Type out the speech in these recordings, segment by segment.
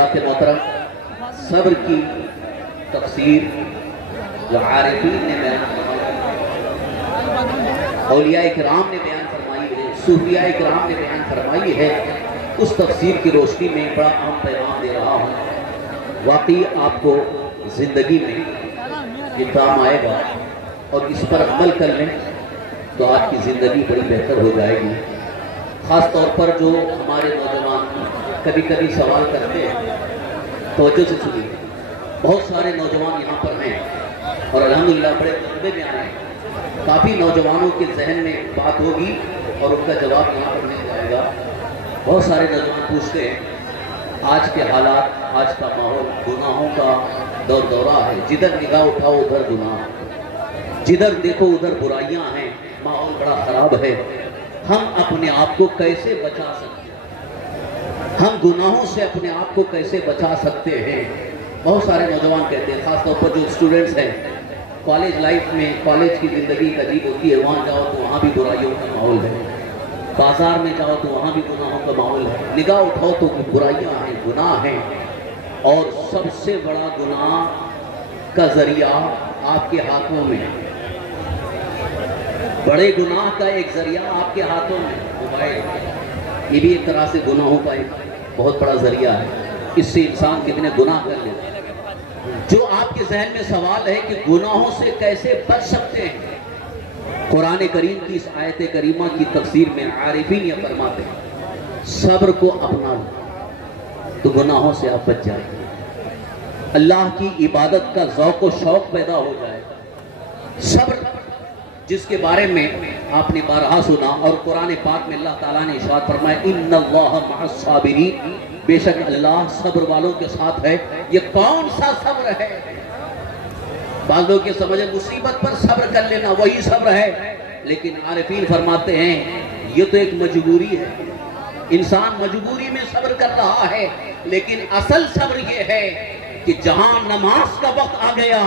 حضرات محترم، صبر کی تفسیر جو عارفین نے بیان فرمائی، اولیاء کرام نے بیان فرمائی ہے، صوفیاء کرام نے بیان فرمائی ہے، اس تفسیر کی روشنی میں بڑا اہم پیغام دے رہا ہوں۔ واقعی آپ کو زندگی میں یہ کام آئے گا اور اس پر عمل کر لیں تو آپ کی زندگی بڑی بہتر ہو جائے گی۔ خاص طور پر جو ہمارے نوجوان کبھی کبھی سوال کرتے ہیں، توجہ سے سنیے، بہت سارے نوجوان یہاں پر ہیں اور الحمدللہ بڑے تجربے میں آئے ہیں۔ کافی نوجوانوں کے ذہن میں بات ہوگی اور ان کا جواب یہاں پر مل جائے گا۔ بہت سارے نوجوان پوچھتے ہیں آج کے حالات، آج کا ماحول گناہوں کا دور دورہ ہے، جدھر نگاہ اٹھاؤ ادھر گناہ، جدھر دیکھو ادھر برائیاں ہیں، ماحول بڑا خراب ہے۔ ہم اپنے آپ کو کیسے بچا سکتے ہیں؟ ہم گناہوں سے اپنے آپ کو کیسے بچا سکتے ہیں؟ بہت سارے نوجوان کہتے ہیں، خاص طور پر جو اسٹوڈنٹس ہیں، کالج لائف میں کالج کی زندگی عجیب ہوتی ہے، وہاں جاؤ تو وہاں بھی برائیوں کا ماحول ہے، بازار میں جاؤ تو وہاں بھی گناہوں کا ماحول ہے، نگاہ اٹھاؤ تو برائیاں ہیں، گناہ ہیں، اور سب سے بڑا گناہ کا ذریعہ آپ کے ہاتھوں میں، بڑے گناہ کا ایک ذریعہ آپ کے ہاتھوں میں موبائل، یہ بھی ایک طرح سے گناہوں کا ایک بہت بڑا ذریعہ ہے۔ اس سے انسان کتنے گناہ کر لیتا ہے۔ جو آپ کے ذہن میں سوال ہے کہ گناہوں سے کیسے بچ سکتے ہیں، قرآن کریم کی اس آیت کریمہ کی تفسیر میں عارفین یہ فرماتے ہیں صبر کو اپنا لو تو گناہوں سے آپ بچ جائیں گے، اللہ کی عبادت کا ذوق و شوق پیدا ہو جائے گا۔ صبر جس کے بارے میں آپ نے بارہا سنا، اور قرآن پاک میں اللہ تعالیٰ نے ارشاد فرمایا ان اللہ مع الصابرین، بے شک اللہ صبر والوں کے ساتھ ہے۔ یہ کون سا صبر ہے؟ بعض لوگ یہ سمجھیں مصیبت پر صبر کر لینا وہی صبر ہے، لیکن عارفین فرماتے ہیں یہ تو ایک مجبوری ہے، انسان مجبوری میں صبر کر رہا ہے، لیکن اصل صبر یہ ہے کہ جہاں نماز کا وقت آ گیا،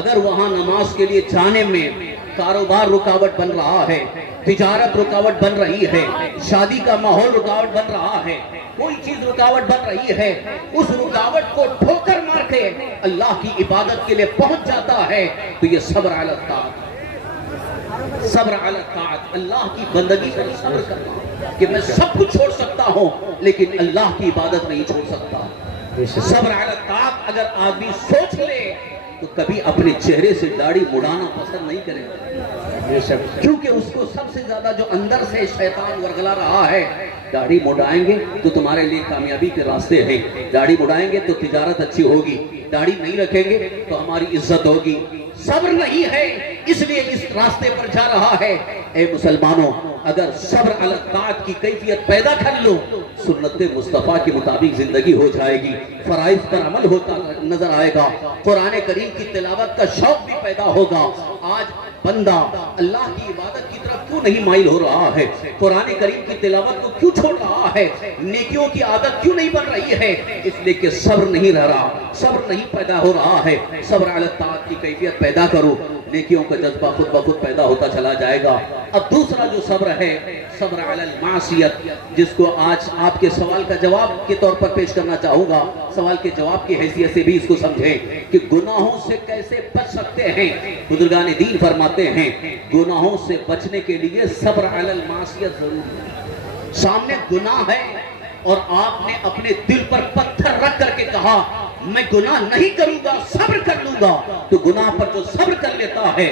اگر وہاں نماز کے لیے جانے میں کاروبار رکاوٹ بن رہا ہے، تجارت رکاوٹ بن رہی ہے، شادی کا ماحول رکاوٹ بن رہا ہے، کوئی چیز رکاوٹ بن رہی ہے، اس رکاوٹ کو ٹھوکر مار کے اللہ کی عبادت کے لیے پہنچ جاتا ہے، تو یہ صبر علی الطاعت، صبر علی الطاعت، اللہ کی بندگی پر صبر کرنا کہ میں سب کچھ چھوڑ سکتا ہوں لیکن اللہ کی عبادت نہیں چھوڑ سکتا۔ صبر علی الطاعت اگر آدمی سوچ لے تو کبھی اپنے چہرے سے داڑھی مڑانا پسند نہیں کرے گا، کیونکہ اس کو سب سے زیادہ جو اندر سے شیطان ورگلا رہا ہے، داڑھی مڑائیں گے تو تمہارے لیے کامیابی کے راستے ہیں، داڑھی مڑائیں گے تو تجارت اچھی ہوگی، داڑھی نہیں رکھیں گے تو ہماری عزت ہوگی۔ صبر نہیں ہے اس لیے اس راستے پر جا رہا ہے۔ اے مسلمانوں، اگر صبر علی الطاعت کی کیفیت پیدا کر لو، سنت مصطفیٰ کے مطابق زندگی ہو جائے گی، فرائض پر عمل ہوتا نظر آئے گا، قرآن کریم کی تلاوت کا شوق بھی پیدا ہوگا۔ آج بندہ اللہ کی عبادت کی طرف کیوں نہیں مائل ہو رہا ہے؟ قرآن کریم کی تلاوت کو کیوں چھوڑ رہا ہے؟ نیکیوں کی عادت کیوں نہیں بن رہی ہے؟ اس لیے کہ صبر نہیں رہ رہا، صبر نہیں پیدا ہو رہا ہے۔ صبر علی الطاعت کی کیفیت پیدا کرو، نیکیوں کا جذبہ خود بخود پیدا ہوتا چلا جائے گا۔ اب دوسرا جو صبر ہے، صبر علی المعصیت، جس کو آج آپ کے سوال کا جواب کے طور پر پیش کرنا چاہوں گا، سوال کے جواب کی حیثیت سے بھی اس کو سمجھیں کہ گناہوں سے کیسے بچ سکتے ہیں۔ بزرگان دین فرماتے ہیں گناہوں سے بچنے کے لیے صبر علی المعصیت ضروری ہے۔ سامنے گناہ ہے اور آپ نے اپنے دل پر پتھر رکھ کر کے کہا میں گناہ نہیں کروں گا، صبر کر لوں گا، تو گناہ پر جو صبر کر لیتا ہے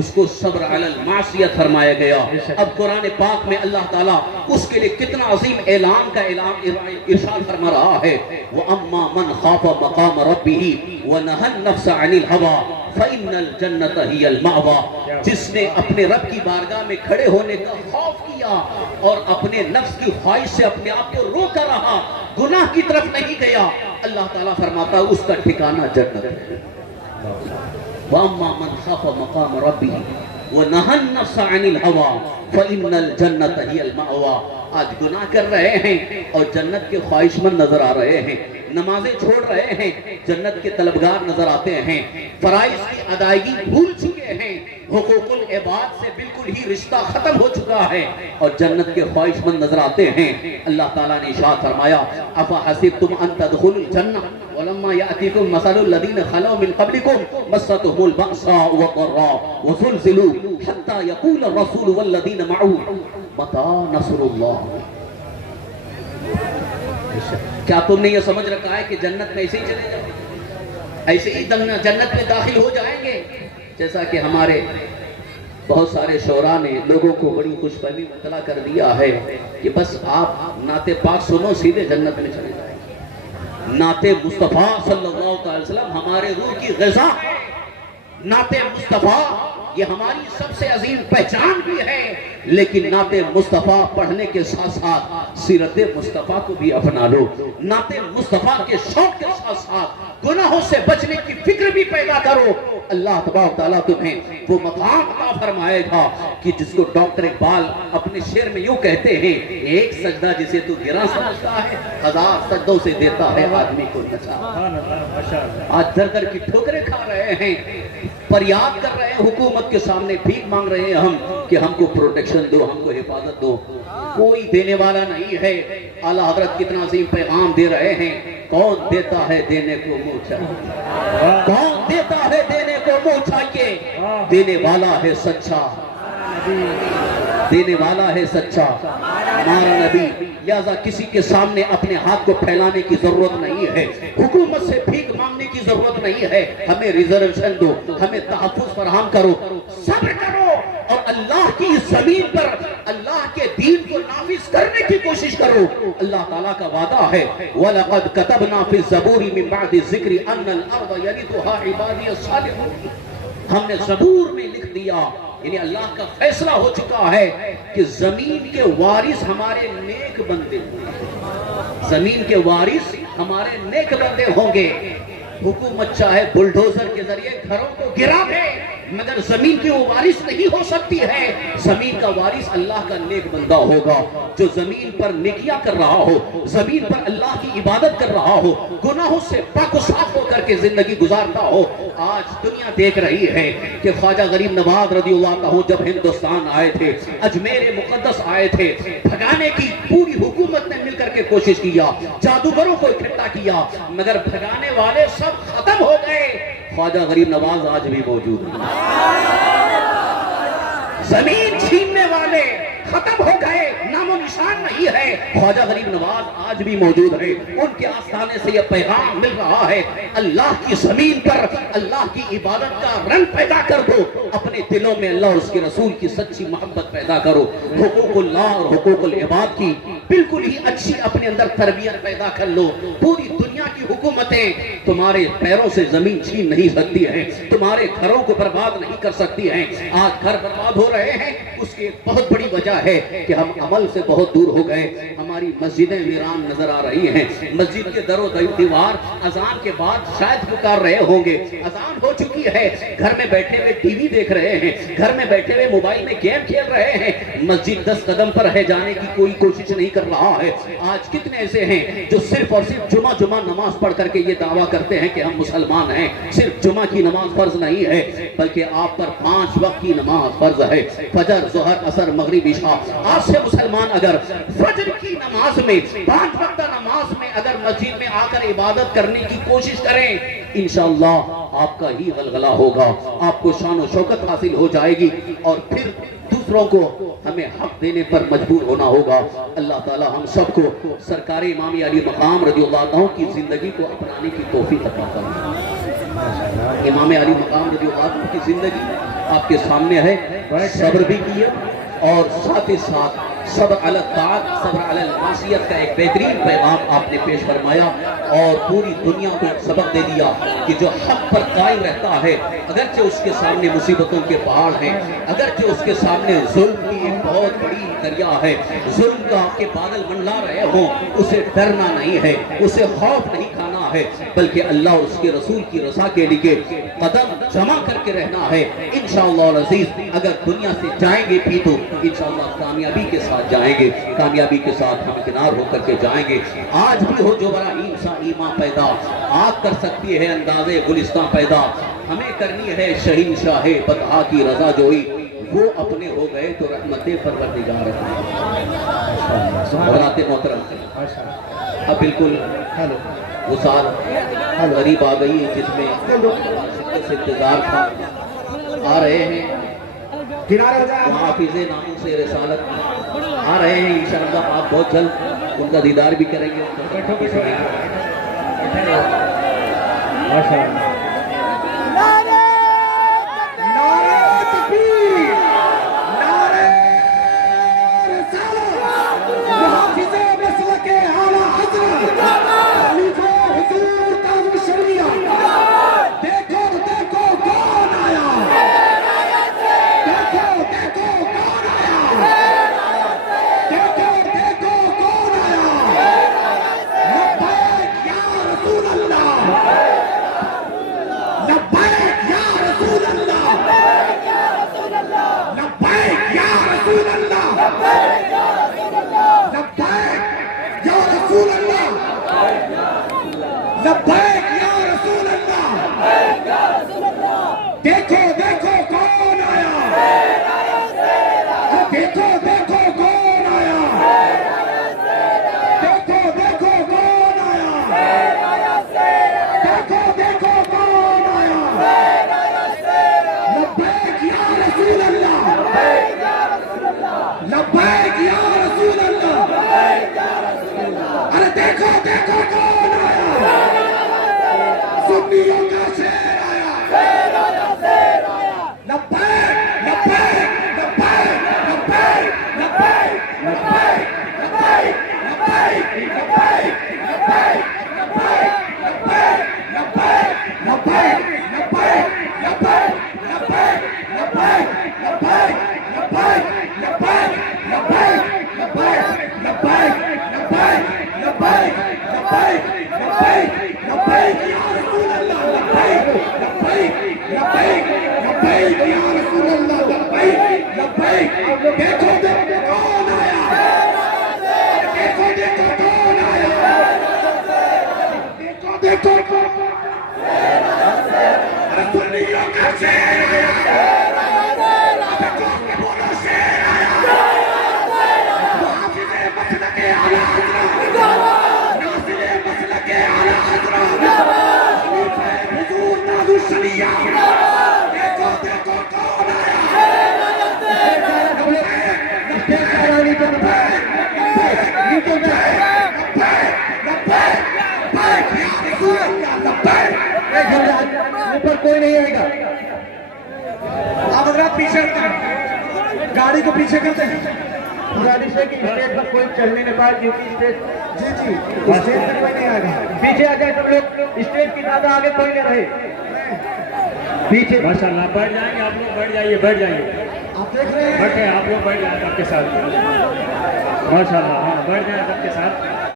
اس کو صبر علی المعصیت فرمایا گیا۔ اب قرآن پاک میں اللہ تعالیٰ اس کے لیے کتنا عظیم اعلان کا ارشاد فرما رہا ہے، وَأَمَّا مَنْ خَافَ مَقَامَ رَبِّهِ وَنَهَى النَّفْسَ عَنِ الْهَوَىٰ فَإِنَّ الْجَنَّةَ هِيَ الْمَأْوَىٰ، جس نے اپنے رب کی بارگاہ میں کھڑے ہونے کا خوف کیا اور اپنے نفس کی خواہش سے اپنے آپ کو روکا رہا، گناہ کی طرف نہیں گیا، اللہ تعالیٰ فرماتا ہے اس کا ٹھکانہ جنت ہے۔ وَأَمَّا مَنْ خَافَ مَقَامَ رَبِّهِ وَنَهَى النَّفْسَ عَنِ الْهَوَىٰ فَإِنَّ الْجَنَّةَ هِيَ الْمَأْوَىٰ، آج گناہ کر رہے ہیں اور جنت کے خواہش مند نظر آ رہے ہیں، نمازیں چھوڑ رہے ہیں، جنت کے طلبگار نظر آتے ہیں، فرائض کی ادائیگی بھول چکے ہیں، حقوق العباد سے بالکل ہی رشتہ ختم ہو چکا ہے اور جنت کے خواہش مند نظر آتے ہیں۔ اللہ تعالیٰ نے ارشاد فرمایا افحسبتم ان تدخلوا الجنہ ولما یأتیکم مثل الذین خلوا من قبلکم مستهم البأساء والضراء وزلزلوا حتى يقول الرسول والذین معه متى نصر اللہ۔ کیا تم نے یہ سمجھ رکھا ہے کہ جنت میں ایسے ہی چلے جائیں گے، ایسے ہی جنت میں داخل ہو جائیں گے؟ جیسا کہ ہمارے بہت سارے شعراء نے لوگوں کو بڑی خوش فہمی مطلع کر دیا ہے کہ بس آپ نعت پاک سنو سیدھے جنت میں چلے جائیں گے۔ نعت مصطفیٰ صلی اللہ علیہ وسلم ہمارے روح کی غذا ہے۔ نعت مصطفیٰ یہ ہماری سب سے عظیم پہچان بھی ہے، لیکن نعت مصطفیٰ پڑھنے کے ساتھ ساتھ سیرت مصطفیٰ کو بھی اپنا لو۔ نعت مصطفیٰ کے شوق کے ساتھ ساتھ گناہوں سے بچنے کی فکر بھی پیدا کرو۔ اللہ تبارک تعالیٰ تمہیں وہ مقام عطا فرمائے گا کہ جس کو ڈاکٹر اقبال اپنے شعر میں یوں کہتے ہیں، ایک سجدہ جسے تو گرا سمجھتا ہے 1000 سجدوں سے دیتا ہے آدمی کو نچا۔ آج در در کی ٹھوکریں کھا رہے ہیں، فریاد کر رہے ہیں، حکومت کے سامنے بھیک مانگ رہے ہیں ہم کہ ہم کو پروٹیکشن دو، ہم کو حفاظت دو۔ کوئی دینے والا نہیں ہے۔ اعلیٰ حضرت کتنا عظیم پیغام دے رہے ہیں، کون دیتا ہے دینے کو منہ چاہیے، کون دیتا ہے دینے کو منہ چاہیے، دینے والا ہے سچا، دینے والا ہے سچا ہمارا نبی۔ لہذا کسی کے سامنے اپنے ہاتھ کو پھیلانے کی ضرورت نہیں ہے، حکومت سے بھیک مانگنے کی ضرورت نہیں ہے۔ ہمیں ریزرویشن دو، ہمیں تحفظ فراہم کرو، صبر کرو اور اللہ کی زمین پر اللہ کے دین کو نافذ کرنے کی کوشش کرو۔ اللہ تعالیٰ کا وعدہ ہے وَلَقَدْ كَتَبْنَا فِي الزَّبُورِ مِن بَعْدِ الذِّكْرِ أَنَّ الْأَرْضَ يَرِثُهَا عِبَادِيَ الصَّالِحُونَ۔ ہم نے زبور میں لکھ دیا، یعنی اللہ کا فیصلہ ہو چکا ہے کہ زمین کے وارث ہمارے نیک بندے ہوں گے، زمین کے وارث ہمارے نیک بندے ہوں گے۔ حکومت چاہے بلڈوزر کے ذریعے گھروں کو گرا دے، مگر زمین کی وہ وارث نہیں ہو سکتی ہے۔ زمین کا وارث اللہ کا نیک بندہ ہوگا جو زمین پر نیکیاں کر رہا ہو، زمین پر اللہ کی عبادت کر رہا ہو، گناہوں سے پاک و صاف ہو کر کے زندگی گزارتا ہو۔ آج دنیا دیکھ رہی ہے کہ خواجہ غریب نواز رضی اللہ عنہ جب ہندوستان آئے تھے، اجمیر مقدس آئے تھے، بھگانے کی پوری حکومت نے مل کر کے کوشش کیا، جادوگروں کو اکٹھا کیا، مگر بھگانے والے سب ختم ہو گئے۔ خواجہ غریب نواز آج بھی موجود ہیں، زمین چھیننے والے ختم ہو گئے، نام و نشان نہیں ہے۔ خواجہ غریب نواز آج بھی موجود ہے، ان کے آستانے سے یہ پیغام مل رہا ہے، اللہ کی زمین پر اللہ کی عبادت کا رنگ پیدا کر دو، اپنے دلوں میں اللہ اور اس کے رسول کی سچی محبت پیدا کرو، حقوق اللہ اور حقوق العباد کی بالکل ہی اچھی اپنے اندر تربیت پیدا کر لو۔ پوری دنیا کی حکومتیں تمہارے پیروں سے زمین چھین نہیں سکتی ہیں، تمہارے گھروں کو برباد نہیں کر سکتی ہیں۔ آج گھر برباد ہو رہے ہیں، اس کی ایک بہت بڑی وجہ ہے کہ ہم عمل سے بہت دور ہو گئے۔ ہماری مسجدیں ویران نظر آ رہی ہیں، مسجد کے در و دیوار اذان کے بعد شاید پکار رہے ہوں گے، اذان ہو چکی ہے، گھر میں بیٹھے ہوئے ٹی وی دیکھ رہے ہیں، گھر میں بیٹھے ہوئے موبائل میں گیم کھیل رہے ہیں، مسجد 10 قدم پر ہے، جانے کی کوئی کوشش نہیں کر رہا ہے۔ آج کتنے ایسے ہیں جو صرف اور صرف جمعہ نماز پڑھ کر کے یہ دعویٰ کرتے ہیں کہ ہم مسلمان ہیں۔ صرف جمعہ کی نماز فرض نہیں ہے، بلکہ آپ پر 5 وقت کی نماز فرض ہے، فجر، ظہر، عصر، مغرب، عشاء۔ آج سے مسلمان اگر فجر کی نماز میں 5 وقت نماز میں اگر مسجد میں آ کر عبادت کرنے کی کوشش کریں، انشاءاللہ آپ کا ہی غلغلہ ہوگا، آپ کو شان و شوکت حاصل ہو جائے گی، اور پھر دوسروں کو ہمیں حق دینے پر مجبور ہونا ہوگا۔ اللہ تعالی ہم سب کو سرکار امام علی مقام رضی اللہ عنہ کی زندگی کو اپنانے کی توفیق عطا فرمائے۔ امام علی مقام رضی اللہ عنہ کی زندگی آپ کے سامنے ہے، صبر بھی کیے اور ساتھ ہی ساتھ صبر علی الطاعت، صبر علی المعصیت کا ایک بہترین پیغام آپ نے پیش فرمایا، اور پوری دنیا کو ایک سبق دے دیا کہ جو حق پر قائم رہتا ہے، اگرچہ اس کے سامنے مصیبتوں کے پہاڑ ہیں، اگرچہ اس کے سامنے ظلم کی ایک بہت بڑی دریا ہے، ظلم کا آپ کے بادل منڈلا رہے ہوں، اسے ڈرنا نہیں ہے، اسے خوف نہیں کھانا ہے، بلکہ اللہ اور اس کے رسول کی رضا کے لیے قدم جمع کر کے رہنا ہے۔ انشاءاللہ العزیز اگر دنیا سے جائیں گے بھی تو انشاءاللہ کامیابی کے ساتھ جائیں گے، کامیابی کے ساتھ ہم کنار ہو کر کے جائیں گے۔ آج بھی ہو جو براہیم سا ایمان پیدا، آگ کر سکتی ہے اندازے گلستان پیدا، ہمیں کرنی ہے شہنشاہ بطحا کی رضا جوئی، وہ اپنے ہو گئے تو رحمت پروردگار حضرات محترم۔ اب بالکل وہ سال غریب آ گئی ہے جس میں شدت سے انتظار تھا، آ رہے ہیں حافظ ناموس رسالت آ رہے ہیں انشاءاللہ، آپ بہت جلد ان کا دیدار بھی کریں گے۔ دیکھو دیکھو کون آیا، دیکھو دیکھو کون آیا، دیکھو دیکھو کون آیا، دیکھو دیکھو کون آیا، لبیک یا رسول اللہ، لبیک یا رسول اللہ، ارے دیکھو دیکھو کون آیا، سنیوں کا شیر آیا، دیکھو دیکھو کون آیا، دیکھو دیکھو کون آیا، دیکھو دیکھو سنیوں کا شیر آیا، بولو شیر آیا، حافظ مسلک اعلیٰ حضرت، ناصر مسلک اعلیٰ حضرت، حضور تاج الشریعہ، دیکھو دیکھو کون آیا، اوپر کوئی نہیں آئے گا، آپ حضرات پیچھے گاڑی کو پیچھے کرتے ہیں، گاڑی سے کہ اسٹیج پر کوئی چلنے نہیں پائے کیونکہ اسٹیج جی اسٹیج پر کوئی نہیں آئے گا، پیچھے آ جائے سب لوگ، اسٹیج کی زیادہ آگے کوئی نہیں رہے، پیچھے ماشاءاللہ بیٹھ جائیں گے، آپ لوگ بیٹھ جائیے، بیٹھ جائیے، آپ دیکھ رہے ہیں بیٹھے، آپ لوگ بیٹھ جائیں سب کے ساتھ، ماشاءاللہ ہاں بیٹھ جائیں سب کے ساتھ۔